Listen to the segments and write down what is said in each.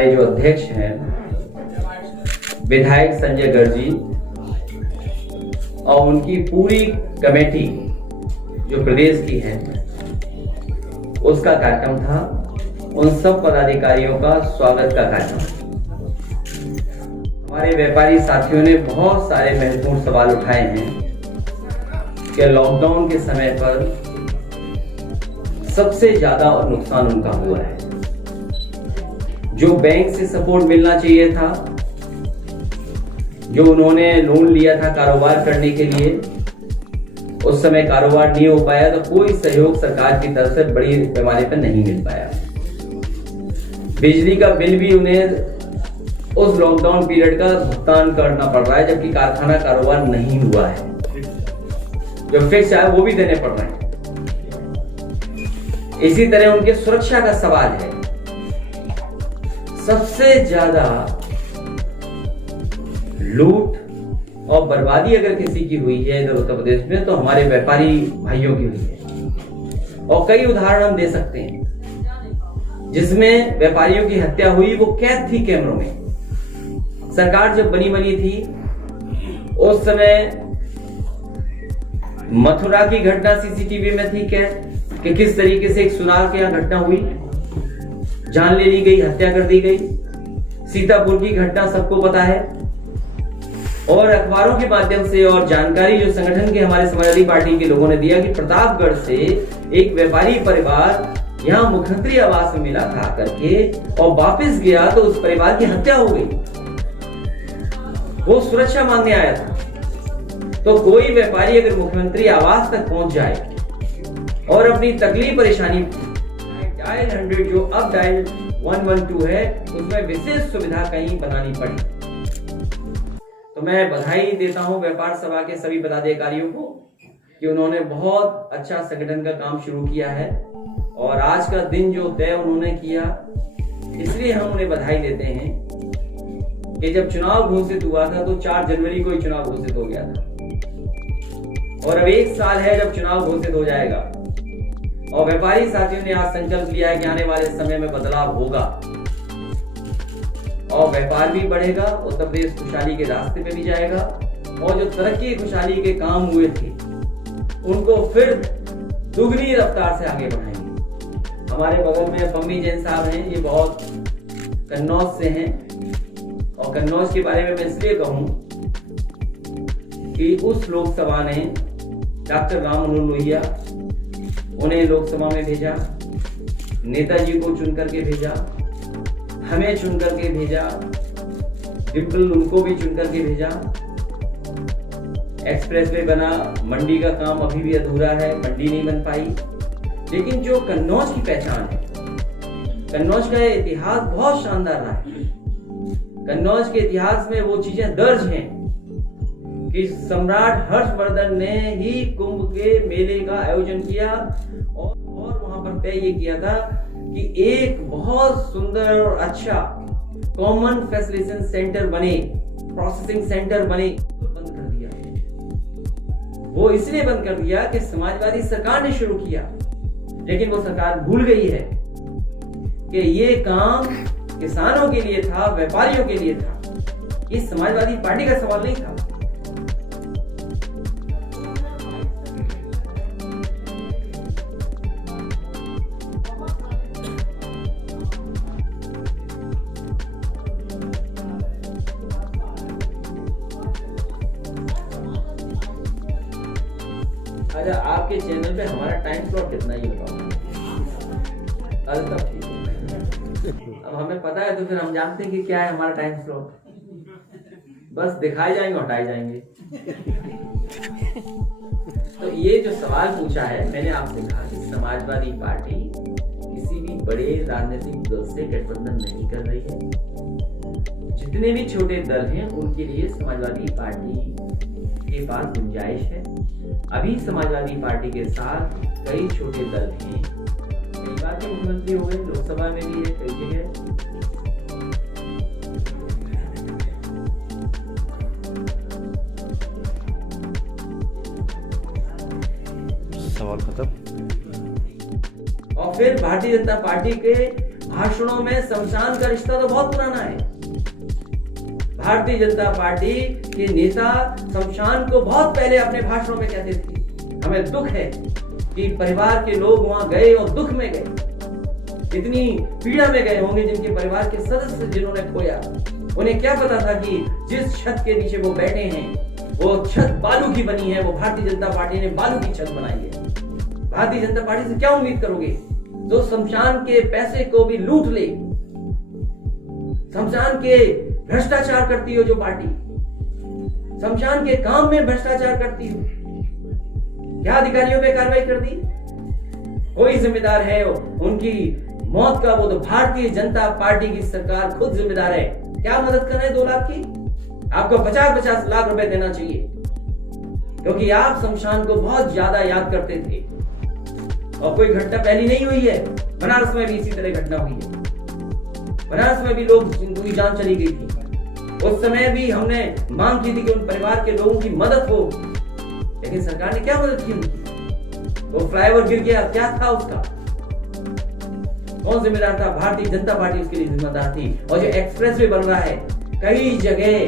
हमारे जो अध्यक्ष हैं विधायक संजय गर्जी और उनकी पूरी कमेटी जो प्रदेश की है, उसका कार्यक्रम था। उन सब पदाधिकारियों का स्वागत का कार्यक्रम। हमारे व्यापारी साथियों ने बहुत सारे महत्वपूर्ण सवाल उठाए हैं कि लॉकडाउन के समय पर सबसे ज्यादा नुकसान उनका हुआ है। जो बैंक से सपोर्ट मिलना चाहिए था, जो उन्होंने लोन लिया था कारोबार करने के लिए, उस समय कारोबार नहीं हो पाया, तो कोई सहयोग सरकार की तरफ से बड़ी पैमाने पर नहीं मिल पाया। बिजली का बिल भी उन्हें उस लॉकडाउन पीरियड का भुगतान करना पड़ रहा है, जबकि कारखाना कारोबार नहीं हुआ है। जो फिक्स है वो भी देने पड़ रहे हैं। इसी तरह उनके सुरक्षा का सवाल है। सबसे ज्यादा लूट और बर्बादी अगर किसी की हुई है इधर उत्तर प्रदेश में, तो हमारे व्यापारी भाइयों की हुई है। और कई उदाहरण हम दे सकते हैं जिसमें व्यापारियों की हत्या हुई, वो कैद थी कैमरों में। सरकार जब बनी थी उस समय मथुरा की घटना सीसीटीवी में थी कैद, कि किस तरीके से एक सुनार के यहां घटना हुई, जान ले ली गई, हत्या कर दी गई। सीतापुर की घटना सबको पता है। और अखबारों के माध्यम से और जानकारी जो संगठन के हमारे समाजवादी पार्टी के लोगों ने दिया कि प्रतापगढ़ से एक व्यापारी परिवार यहां मुख्यमंत्री आवास में मिला था करके और वापस गया तो उस परिवार की हत्या हो गई। वो सुरक्षा मांगने आया था। तो कोई व्यापारी अगर मुख्यमंत्री आवास तक पहुंच जाए और अपनी तकलीफ परेशानी, डायल 100 जो अब डायल 112 है, उसमें विशेष सुविधा कहीं बनानी पड़ी। तो मैं बधाई देता हूं व्यापार सभा के सभी पदाधिकारियों को कि उन्होंने बहुत अच्छा संगठन का काम शुरू किया है। और आज का दिन जो तय उन्होंने किया, इसलिए हम उन्हें बधाई देते हैं कि जब चुनाव घोषित हुआ था तो 4 जनवरी को ही चुनाव घोषित हो गया था। और अब 1 साल है जब चुनाव घोषित हो जाएगा। और व्यापारी साथियों ने आज संकल्प लिया है कि आने वाले समय में बदलाव होगा और व्यापार भी बढ़ेगा, उत्तर प्रदेश खुशहाली के रास्ते पे भी जाएगा। और जो तरक्की खुशहाली के काम हुए थे उनको फिर दुगनी रफ्तार से आगे बढ़ाएंगे। हमारे बगल में पम्मी जैन साहब हैं, ये बहुत कन्नौज से हैं। और कन्नौज के बारे में मैं इसलिए कहूं कि उस लोकसभा ने डॉक्टर राम मनोहर लोहिया उन्हें लोकसभा में भेजा, नेताजी को चुन करके भेजा, हमें चुन करके भेजा, डिम्पल उनको भी चुन करके भेजा। एक्सप्रेसवे बना, मंडी का काम अभी भी अधूरा है, मंडी नहीं बन पाई। लेकिन जो कन्नौज की पहचान है, कन्नौज का इतिहास बहुत शानदार रहा है। कन्नौज के इतिहास में वो चीजें दर्ज हैं कि सम्राट हर्षवर्धन ने ही कुंभ के मेले का आयोजन किया और वहां पर तय ये किया था कि एक बहुत सुंदर और अच्छा कॉमन फैसिलिटेशन सेंटर बने, प्रोसेसिंग सेंटर बने। बंद कर दिया। वो इसलिए बंद कर दिया कि समाजवादी सरकार ने शुरू किया, लेकिन वो सरकार भूल गई है कि ये काम किसानों के लिए था, व्यापारियों के लिए था। ये समाजवादी पार्टी का सवाल नहीं था। अच्छा, आपके चैनल पे हमारा टाइम स्लॉट कितना ही होगा? तब ठीक है। अब हमें पता है तो फिर हम जानते हैं कि क्या है हमारा टाइम स्लॉट। बस दिखाए जाएंगे, हटाए जाएंगे। तो ये जो सवाल पूछा है, मैंने आपसे कहा कि समाजवादी पार्टी किसी भी बड़े राजनीतिक दल से गठबंधन नहीं कर रही है। जितने भी छोटे दल हैं उनके लिए समाजवादी पार्टी के पास गुंजाइश है। अभी समाजवादी पार्टी के साथ कई छोटे दल हैं। कई बार के मुख्यमंत्री हो गए, लोकसभा में भी है, कई जगह। सवाल खत्म। और फिर भारतीय जनता पार्टी के भाषणों में शमशान का रिश्ता तो बहुत पुराना है। भारतीय जनता पार्टी के नेता शमशान को बहुत पहले अपने भाषणों में कहते थे। हमें दुख है कि परिवार के लोग वहां गए और दुख में गए, इतनी पीड़ा में गए होंगे जिनके परिवार के सदस्य जिन्होंने खोया। उन्हें क्या पता था कि जिस छत के नीचे वो बैठे हैं वो छत बालू की बनी है। वो भारतीय जनता पार्टी ने बालू की छत बनाई है। भारतीय जनता पार्टी से क्या उम्मीद करोगे जो शमशान के पैसे को भी लूट ले, शमशान के भ्रष्टाचार करती हो, जो पार्टी शमशान के काम में भ्रष्टाचार करती हो। क्या अधिकारियों पे कार्रवाई कर दी? कोई जिम्मेदार है उनकी मौत का? वो तो भारतीय जनता पार्टी की सरकार खुद जिम्मेदार है। क्या मदद कर रहे हैं 2 लाख की? आपको 50-50 लाख रुपए देना चाहिए, क्योंकि आप शमशान को बहुत ज्यादा याद करते थे। और कोई घटना पहली नहीं हुई है, बनारस में भी इसी तरह घटना हुई है। बनारस में भी लोग जिनकी जान चली गई थी। उस समय भी हमने मांग की थी कि उन परिवार के लोगों की मदद हो, लेकिन सरकार ने क्या मदद की उनकी? वो फ्लाईओवर गिर गया, क्या था उसका? कौन जिम्मेदार था? भारतीय जनता पार्टी उसके लिए जिम्मेदार थी। और जो एक्सप्रेस वे बन रहा है कई जगह,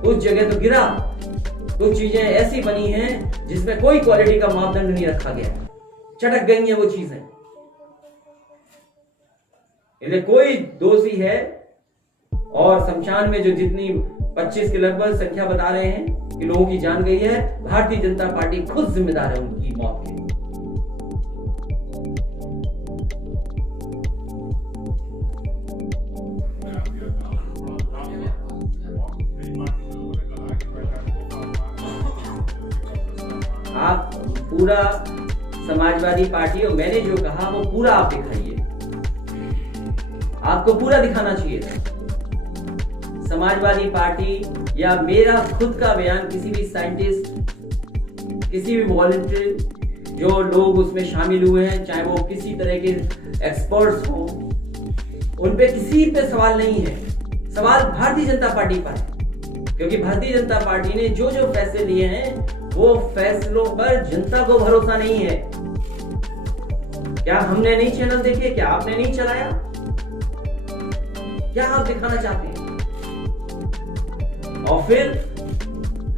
कुछ जगह तो गिरा, कुछ चीजें ऐसी बनी हैं जिसमें कोई क्वालिटी का मापदंड नहीं रखा गया, चटक गई हैं वो चीजें। इसलिए कोई दोषी है। और शमशान में जो जितनी 25 के लगभग संख्या बता रहे हैं कि लोगों की जान गई है, भारतीय जनता पार्टी खुद जिम्मेदार है उनकी मौत के। आप पूरा समाजवादी पार्टी और मैंने जो कहा वो पूरा आप दिखाइए। आपको पूरा दिखाना चाहिए था। समाजवादी पार्टी या मेरा खुद का बयान किसी भी साइंटिस्ट, किसी भी वॉलंटियर, जो लोग उसमें शामिल हुए हैं, चाहे वो किसी तरह के एक्सपर्ट्स हो, उन पे किसी पे सवाल नहीं है। सवाल भारतीय जनता पार्टी पर है, क्योंकि भारतीय जनता पार्टी ने जो जो फैसले लिए हैं वो फैसलों पर जनता को भरोसा नहीं है। क्या हमने नहीं चैनल देखे? क्या आपने नहीं चलाया? क्या आप दिखाना चाहते हैं? और फिर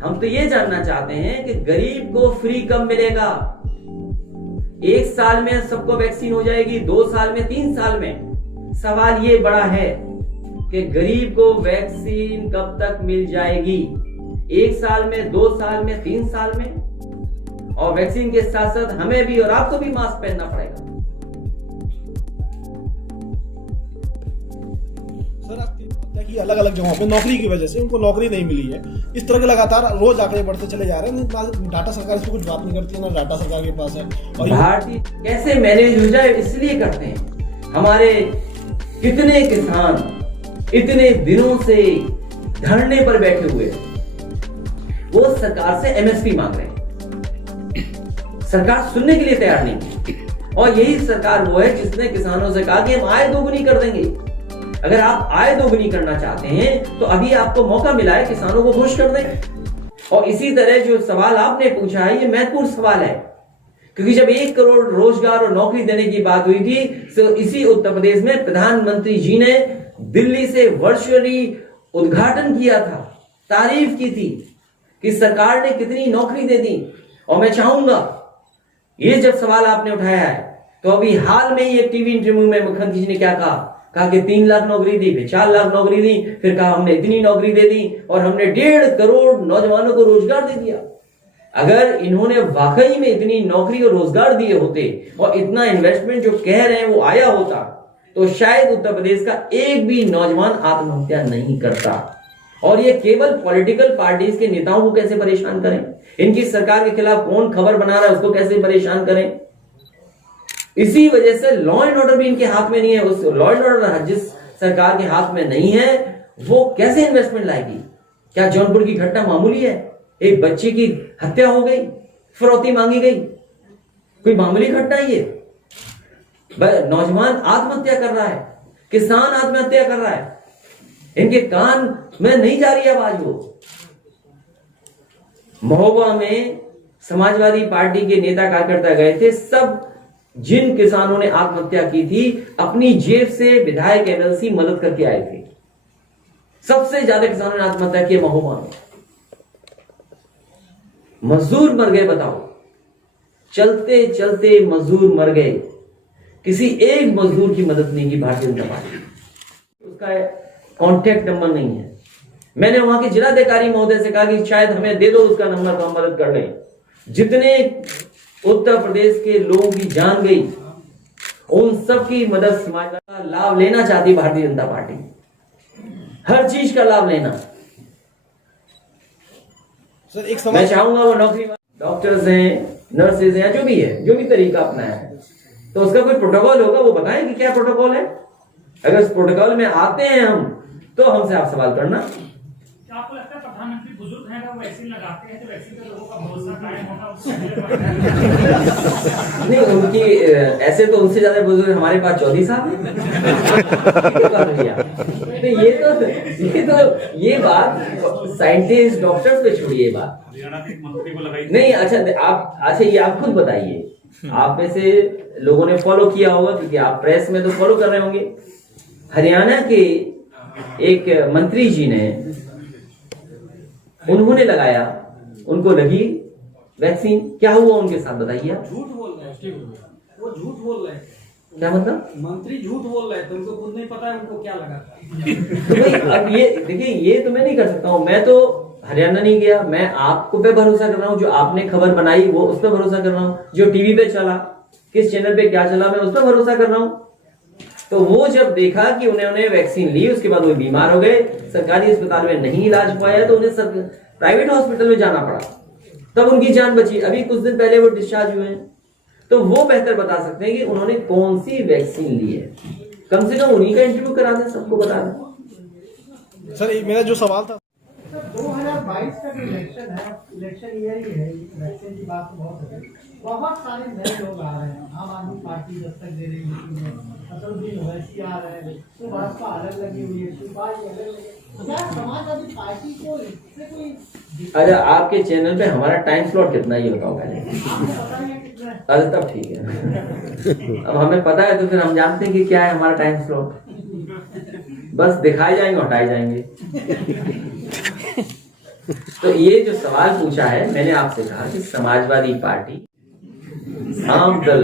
हम तो ये जानना चाहते हैं कि गरीब को फ्री कब मिलेगा? 1 साल में सबको वैक्सीन हो जाएगी, 2 साल में, 3 साल में? सवाल ये बड़ा है कि गरीब को वैक्सीन कब तक मिल जाएगी? 1 साल में, 2 साल में, 3 साल में? और वैक्सीन के साथ साथ हमें भी और आपको भी मास्क पहनना पड़ेगा। सर, कि अलग अलग जगहों पे नौकरी की वजह से उनको नौकरी नहीं मिली है, इस तरह के लगातार रोज आंकड़े बढ़ते चले जा रहे हैं। डाटा सरकार इस पर कुछ बात नहीं करती है, ना डाटा सरकार के पास है। और भारतीय कैसे मैनेज हो जाए इसलिए करते हैं। हमारे कितने किसान इतने दिनों से धरने पर बैठे हुए, वो सरकार से एमएसपी मांग रहे हैं। सरकार सुनने के लिए तैयार नहीं। और यही सरकार वो है जिसने किसानों से कहा कि हम आय दोगुनी कर देंगे। अगर आप आय दोगुनी करना चाहते हैं तो अभी आपको मौका मिला है, किसानों को खुश कर दें। और इसी तरह जो सवाल आपने पूछा है ये महत्वपूर्ण सवाल है, क्योंकि जब 1 करोड़ रोजगार और नौकरी देने की बात हुई थी तो इसी उत्तर प्रदेश में प्रधानमंत्री जी ने दिल्ली से वर्चुअली उद्घाटन किया था, तारीफ की थी कि सरकार ने कितनी नौकरी दे दी। और मैं चाहूंगा ये जब सवाल आपने उठाया है तो अभी हाल में ही एक टीवी इंटरव्यू में मुख्यमंत्री जी ने क्या कहा कि 3 लाख नौकरी दी, फिर 4 लाख नौकरी दी, फिर कहा हमने इतनी नौकरी दे दी और हमने 1.5 करोड़ नौजवानों को रोजगार दे दिया। अगर इन्होंने वाकई में इतनी नौकरी और रोजगार दिए होते और इतना इन्वेस्टमेंट जो कह रहे हैं वो आया होता तो शायद उत्तर प्रदेश का एक भी नौजवान आत्महत्या नहीं करता। और ये केवल पॉलिटिकल पार्टीज के नेताओं को कैसे परेशान करें, इनकी सरकार के खिलाफ कौन खबर बना रहा है उसको कैसे परेशान करें। इसी वजह से लॉ एंड ऑर्डर भी इनके हाथ में नहीं है। उस लॉ एंड ऑर्डर जिस सरकार के हाथ में नहीं है वो कैसे इन्वेस्टमेंट लाएगी? क्या जौनपुर की घटना मामूली है? एक बच्चे की हत्या हो गई, फिरौती मांगी गई, कोई मामूली घटना है ये? नौजवान आत्महत्या कर रहा है, किसान आत्महत्या कर रहा है, इनके कान में नहीं जा रही आवाज। वो महोबा में समाजवादी पार्टी के नेता कार्यकर्ता गए थे, सब जिन किसानों ने आत्महत्या की थी अपनी जेब से विधायक एमएलसी मदद करके आए थे। सबसे ज्यादा किसानों ने आत्महत्या की महोबा में। मजदूर मर गए, बताओ, चलते चलते मजदूर मर गए, किसी एक मजदूर की मदद नहीं की भारतीय जनता पार्टी। उसका कॉन्टैक्ट नंबर नहीं है। मैंने वहां के जिलाधिकारी महोदय से कहा कि शायद हमें दे दो उसका नंबर तो हम मदद कर लें। जितने उत्तर प्रदेश के लोगों की जान गई, उन सब की मदद समाज का लाभ लेना चाहती भारतीय जनता पार्टी, हर चीज का लाभ लेना। सर एक मैं चाहूंगा वो नौकरी डॉक्टर्स हैं, नर्सेज हैं, जो भी है, जो भी तरीका अपनाया है, तो उसका कोई प्रोटोकॉल होगा, वो बताएं कि क्या प्रोटोकॉल है। अगर उस प्रोटोकॉल में आते हैं हम, तो हमसे आप सवाल करना। आपको लगता है प्रधानमंत्री बुजुर्ग हैं, वो वैक्सीन लगाते हैं तो वैक्सीन पे लोगों का भरोसा कायम होगा? नहीं, उनकी ऐसे तो उनसे ज्यादा बुजुर्ग हमारे पास चौधरी साहब हैं। ये बात साइंटिस्ट डॉक्टर्स पे छोड़िए बात। हरियाणा के मंत्री को लगाई नहीं, अच्छा ये आप खुद बताइए, आप में से लोगों ने फॉलो किया होगा क्योंकि आप प्रेस में तो फॉलो कर रहे होंगे। हरियाणा के एक मंत्री जी ने, उन्होंने लगाया, उनको लगी वैक्सीन, क्या हुआ उनके साथ बताइए। झूठ बोल रहे हैं, वो झूठ बोल रहे हैं। क्या मतलब? मंत्री झूठ बोल रहे थे, उनको खुद नहीं पता है उनको क्या लगा था। तो भाई अब ये देखिए, ये तो मैं नहीं कर सकता हूं। मैं तो हरियाणा नहीं गया, मैं आपको पे भरोसा कर रहा हूं, जो आपने खबर बनाई वो उस पर भरोसा कर रहा हूं, जो टीवी पे चला, किस चैनल पे क्या चला, मैं उस पर भरोसा कर रहा हूं। तो वो जब देखा कि उन्होंने वैक्सीन ली, उसके बाद वो बीमार हो गए, सरकारी अस्पताल में नहीं इलाज पाया, तो उन्हें प्राइवेट हॉस्पिटल में जाना पड़ा, तब उनकी जान बची। अभी कुछ दिन पहले वो डिस्चार्ज हुए हैं, तो वो बेहतर बता सकते हैं कि उन्होंने कौन सी वैक्सीन ली है। कम से कम उन्हीं का इंटरव्यू करा दें, सबको बता दें। सर मेरा जो सवाल था, 2022 का जो इलेक्शन है, इलेक्शन ईयर ही है, वैक्सीन की बात तो बहुत है, बहुत सारे नए लोग आ रहे हैं। आम आदमी पार्टी दस्तक दे रही है, असदुद्दीन ओवैसी आ रहे हैं, भाजपा अलग लगी हुई है, शिवपाल अलग लगे। क्या समाजवादी पार्टी को इससे कोई? अच्छा, आपके चैनल पे हमारा टाइम स्लॉट कितना है ये बताओ पहले। आपको पता नहीं है कितना है? अरे तब ठीक है। अब हमें पता है तो फिर हम जानते हैं कि क्या है हमारा टाइम स्लॉट। बस दिखाए जाएंगे, हटाए जाएंगे। तो ये जो सवाल पूछा है, मैंने आपसे कहा कि समाजवादी पार्टी आम दल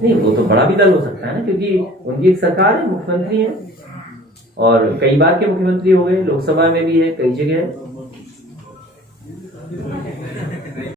नहीं, वो तो बड़ा भी दल हो सकता है ना, क्योंकि उनकी एक सरकार है, मुख्यमंत्री है, और कई बार के मुख्यमंत्री हो गए, लोकसभा में भी है, कई जगह है।